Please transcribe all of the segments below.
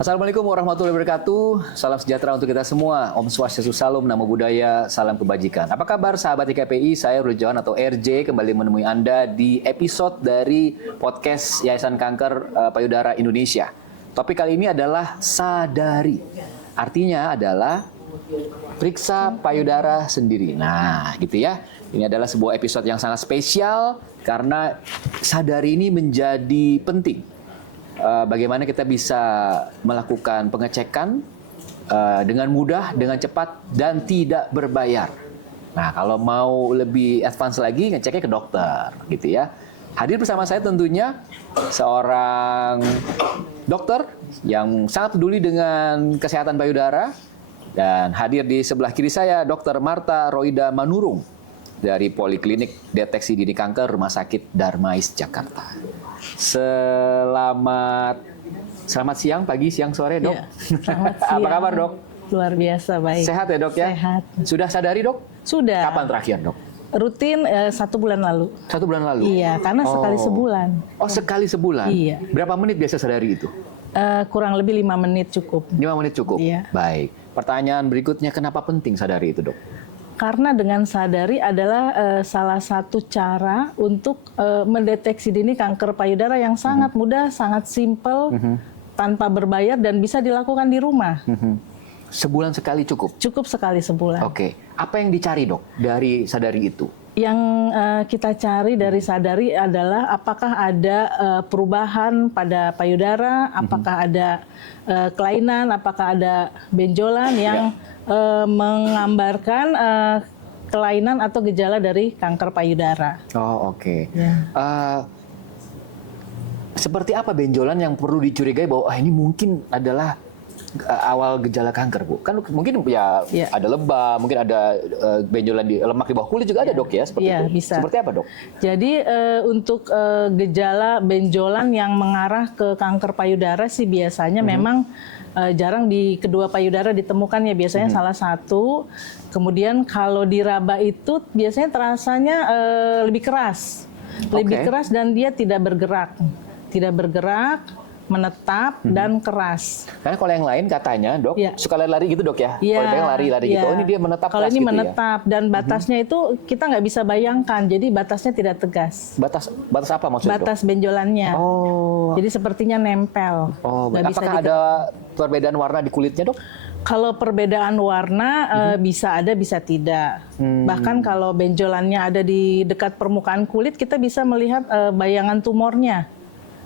Assalamualaikum warahmatullahi wabarakatuh. Salam sejahtera untuk kita semua. Om Swastiastu, Salam, Namo Buddhaya, salam kebajikan. Apa kabar sahabat IKPI? Saya Rujawan atau RJ kembali menemui Anda di episode dari podcast Yayasan Kanker Payudara Indonesia. Topik kali ini adalah sadari. Artinya adalah periksa payudara sendiri. Nah, gitu ya. Ini adalah sebuah episode yang sangat spesial karena sadari ini menjadi penting. Bagaimana kita bisa melakukan pengecekan dengan mudah, dengan cepat, dan tidak berbayar. Nah, kalau mau lebih advance lagi, ngeceknya ke dokter, gitu ya. Hadir bersama saya tentunya seorang dokter yang sangat peduli dengan kesehatan payudara. Dan hadir di sebelah kiri saya, Dr. Marta Roida Manurung dari Poliklinik Deteksi Dini Kanker Rumah Sakit Darmais, Jakarta. Selamat siang, pagi, siang, sore, Dok. Ya, selamat siang. Apa kabar, Dok? Luar biasa, baik. Sehat ya, Dok ya? Sehat. Sudah sadari, Dok? Sudah. Kapan terakhir, Dok? Rutin 1 bulan lalu. 1 bulan lalu? Iya, karena sekali sebulan. Oh, sekali sebulan? Iya. Berapa menit biasa sadari itu? Kurang lebih 5 menit cukup. 5 menit cukup? Iya. Baik. Pertanyaan berikutnya, kenapa penting sadari itu, Dok? Karena dengan sadari adalah salah satu cara untuk mendeteksi dini kanker payudara yang sangat mudah, sangat simpel, tanpa berbayar dan bisa dilakukan di rumah. Sebulan sekali cukup? Cukup sekali sebulan. Oke. Apa yang dicari, Dok, dari sadari itu? Yang kita cari dari sadari adalah apakah ada perubahan pada payudara, apakah ada kelainan, apakah ada benjolan yang menggambarkan kelainan atau gejala dari kanker payudara. Oh, oke. Ya. Seperti apa benjolan yang perlu dicurigai bahwa ini mungkin adalah awal gejala kanker, Bu? Kan mungkin ya ada lebam, mungkin ada benjolan di lemak di bawah kulit juga ada, Dok, ya? Seperti itu. Bisa. Seperti apa, Dok? Jadi untuk gejala benjolan yang mengarah ke kanker payudara sih biasanya memang jarang di kedua payudara ditemukan ya, biasanya salah satu. Kemudian kalau diraba itu biasanya terasanya lebih keras. Lebih keras dan dia tidak bergerak. Tidak bergerak, menetap, dan keras. Karena kalau yang lain katanya, Dok, suka lari-lari gitu, Dok, ya? Iya, Kalau yang lari-lari gitu, oh ini dia menetap kalau keras ini gitu menetap, dan batasnya itu kita nggak bisa bayangkan, jadi batasnya tidak tegas. Batas apa maksudnya, Batas Dok? benjolannya. Oh. Jadi sepertinya nempel. Oh, Nggak bisa apakah ada perbedaan warna di kulitnya, Dok? Kalau perbedaan warna bisa ada, bisa tidak. Bahkan kalau benjolannya ada di dekat permukaan kulit, kita bisa melihat bayangan tumornya.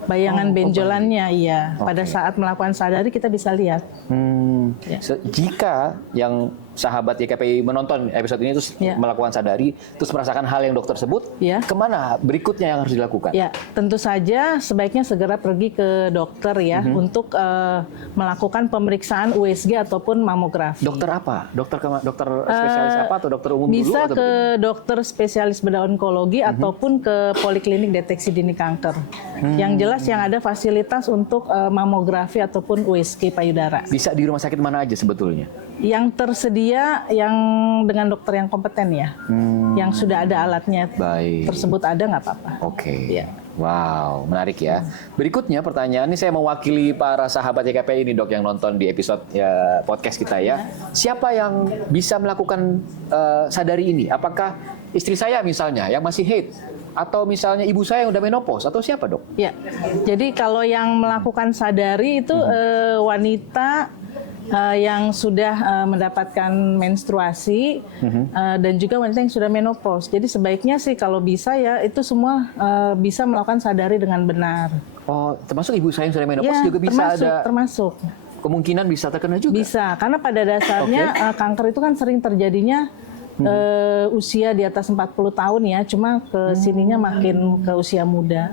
Bayangan benjolannya, iya. Pada saat melakukan sadari kita bisa lihat. Jika yang sahabat YKPI menonton episode ini terus melakukan sadari, terus merasakan hal yang dokter sebut, kemana berikutnya yang harus dilakukan? Ya, tentu saja sebaiknya segera pergi ke dokter ya untuk melakukan pemeriksaan USG ataupun mamografi. Dokter apa? Dokter spesialis apa atau dokter umum bisa dulu? Bisa ke dokter spesialis bedah onkologi ataupun ke Poliklinik Deteksi Dini Kanker. Yang jelas yang ada fasilitas untuk mamografi ataupun USG payudara. Bisa di rumah sakit mana aja sebetulnya? Yang tersedia yang dengan dokter yang kompeten ya, yang sudah ada alatnya tersebut ada nggak apa-apa. Oke. Wow, menarik ya. Berikutnya pertanyaan ini saya mewakili para sahabat YKPI ini, Dok, yang nonton di episode podcast kita ya. Siapa yang bisa melakukan sadari ini? Apakah istri saya misalnya yang masih haid? Atau misalnya ibu saya yang udah menopause? Atau siapa, Dok? Ya, jadi kalau yang melakukan sadari itu wanita yang sudah mendapatkan menstruasi dan juga wanita yang sudah menopause. Jadi sebaiknya sih kalau bisa ya itu semua bisa melakukan sadari dengan benar. Oh, termasuk ibu saya yang sudah menopause juga bisa termasuk. Kemungkinan bisa terkena juga? Bisa, karena pada dasarnya kanker itu kan sering terjadinya usia di atas 40 tahun ya, cuma ke sininya makin ke usia muda.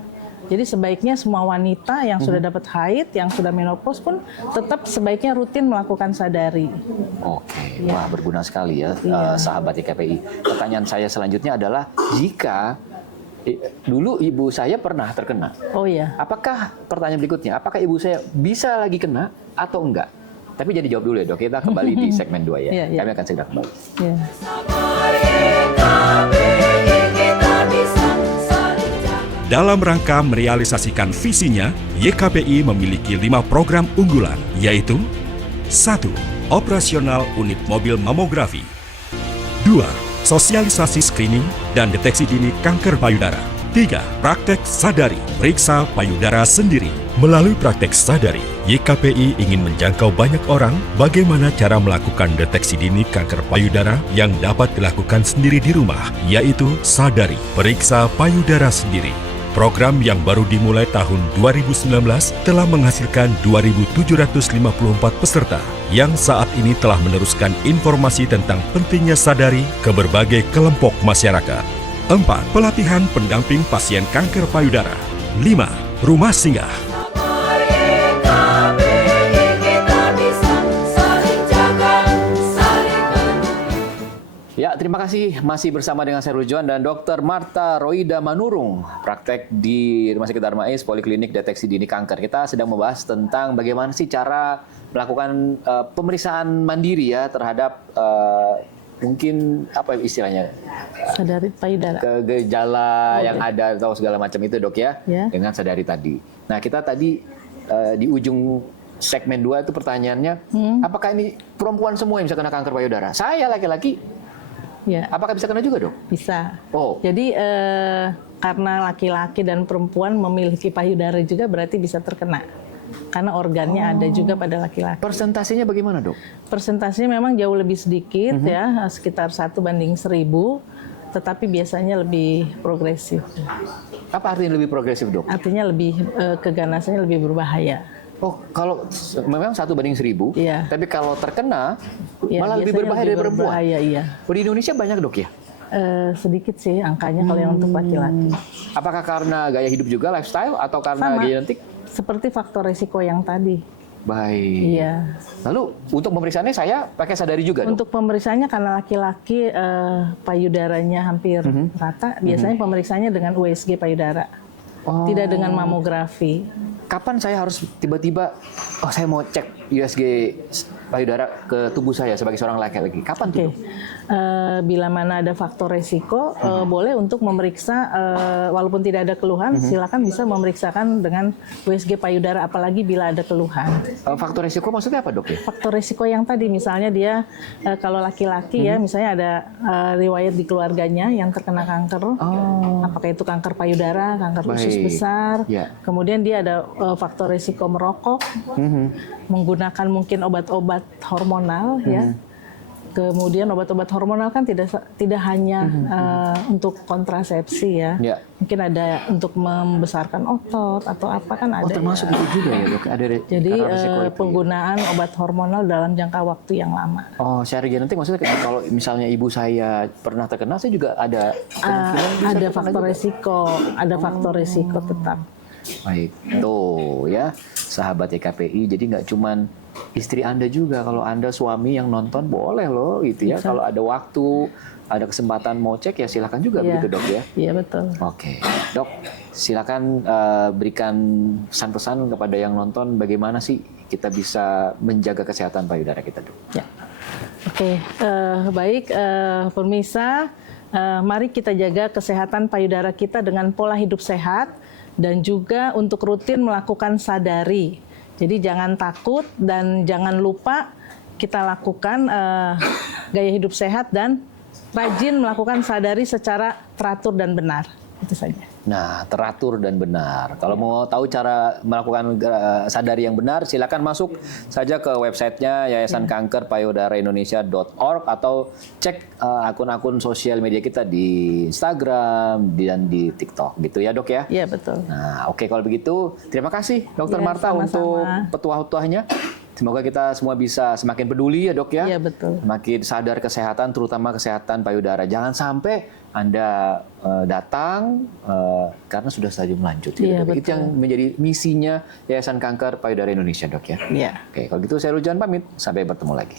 Jadi sebaiknya semua wanita yang sudah dapat haid, yang sudah menopause pun tetap sebaiknya rutin melakukan sadari. Oke, wah berguna sekali ya, sahabat YKPI. Pertanyaan saya selanjutnya adalah, jika dulu ibu saya pernah terkena, apakah pertanyaan berikutnya, apakah ibu saya bisa lagi kena atau enggak? Tapi jadi jawab dulu ya, Dok. Kita kembali di segmen 2 ya. Kami akan segera kembali. Dalam rangka merealisasikan visinya, YKPI memiliki 5 program unggulan, yaitu 1. Operasional unit mobil mamografi. 2. Sosialisasi screening dan deteksi dini kanker payudara. 3. Praktek sadari, periksa payudara sendiri. Melalui praktek sadari, YKPI ingin menjangkau banyak orang bagaimana cara melakukan deteksi dini kanker payudara yang dapat dilakukan sendiri di rumah, yaitu sadari, periksa payudara sendiri. Program yang baru dimulai tahun 2019 telah menghasilkan 2.754 peserta yang saat ini telah meneruskan informasi tentang pentingnya sadari ke berbagai kelompok masyarakat. 4. Pelatihan pendamping pasien kanker payudara. 5. Rumah singgah. Ya, terima kasih masih bersama dengan saya Rujuan dan Dr. Marta Roida Manurung, praktek di Rumah Sakit Darmais Poliklinik Deteksi Dini Kanker. Kita sedang membahas tentang bagaimana sih cara melakukan pemeriksaan mandiri ya terhadap mungkin apa istilahnya? Sadari payudara. Gejala yang ada atau segala macam itu, Dok ya, dengan sadari tadi. Nah, kita tadi di ujung segmen 2 itu pertanyaannya, apakah ini perempuan semua yang bisa kena kanker payudara? Saya laki-laki. Ya. Apakah bisa kena juga, Dok? Bisa. Oh. Jadi karena laki-laki dan perempuan memiliki payudara juga berarti bisa terkena. Karena organnya ada juga pada laki-laki. Persentasenya bagaimana, Dok? Persentasenya memang jauh lebih sedikit ya, sekitar 1:1000, tetapi biasanya lebih progresif. Apa artinya lebih progresif, Dok? Artinya lebih keganasannya lebih berbahaya. Oh, kalau memang 1:1000, Iya. tapi kalau terkena Ya, malah lebih biasanya berbahaya dari perempuan. berbahaya, iya. Oh, di Indonesia banyak, Dok ya? Sedikit sih angkanya kalau yang untuk laki-laki. Apakah karena gaya hidup juga, lifestyle, atau karena Sama. genetik? Seperti faktor resiko yang tadi. Baik. Iya. Lalu untuk pemeriksaannya saya pakai sadari juga, Dok? Untuk pemeriksaannya karena laki-laki payudaranya hampir rata, biasanya pemeriksaannya dengan USG payudara. Oh. Tidak dengan mamografi. Kapan saya harus tiba-tiba, oh saya mau cek USG payudara ke tubuh saya sebagai seorang laki-laki? Kapan tuh, Dok? Bila mana ada faktor resiko, boleh untuk memeriksa, walaupun tidak ada keluhan, silakan bisa memeriksakan dengan USG payudara, apalagi bila ada keluhan. Faktor risiko maksudnya apa, Dok ya? Faktor resiko yang tadi, misalnya dia kalau laki-laki ya, misalnya ada riwayat di keluarganya yang terkena kanker, apakah itu kanker payudara, kanker usus besar, kemudian dia ada faktor resiko merokok, menggunakan mungkin obat-obat hormonal ya. Kemudian obat-obat hormonal kan tidak hanya untuk kontrasepsi ya. Mungkin ada untuk membesarkan otot atau apa kan ada. Oh, termasuk itu juga ya, Dok. Ada jadi penggunaan obat hormonal dalam jangka waktu yang lama. Oh, secara genetik maksudnya kalau misalnya ibu saya pernah terkena, saya juga ada ada faktor resiko, faktor resiko tetap. Baik, tuh ya sahabat YKPI. Jadi nggak cuman istri Anda juga, kalau Anda suami yang nonton boleh loh gitu ya. Kalau ada waktu, ada kesempatan mau cek ya silakan juga begitu, Dok ya. Iya betul. Oke, Dok, silakan berikan pesan-pesan kepada yang nonton bagaimana sih kita bisa menjaga kesehatan payudara kita, Dok. Ya. Oke, baik pemirsa, mari kita jaga kesehatan payudara kita dengan pola hidup sehat dan juga untuk rutin melakukan sadari. Jadi jangan takut dan jangan lupa kita lakukan gaya hidup sehat dan rajin melakukan sadari secara teratur dan benar. Itu saja. Nah, teratur dan benar. Kalau mau tahu cara melakukan sadari yang benar, silakan masuk saja ke websitenya Yayasan Kanker Payudara Indonesia.org atau cek akun-akun sosial media kita di Instagram dan di TikTok gitu ya, Dok ya? Iya, betul. Nah, oke kalau begitu terima kasih Dr. Marta sama-sama. untuk petuah-petuahnya. Semoga kita semua bisa semakin peduli ya, Dok ya. Iya, betul. Semakin sadar kesehatan, terutama kesehatan payudara. Jangan sampai Anda datang karena sudah stadium lanjut. Iya, Dok. Itu yang menjadi misinya Yayasan Kanker Payudara Indonesia, Dok ya. Iya. Oke, kalau gitu saya Rujuan pamit. Sampai bertemu lagi.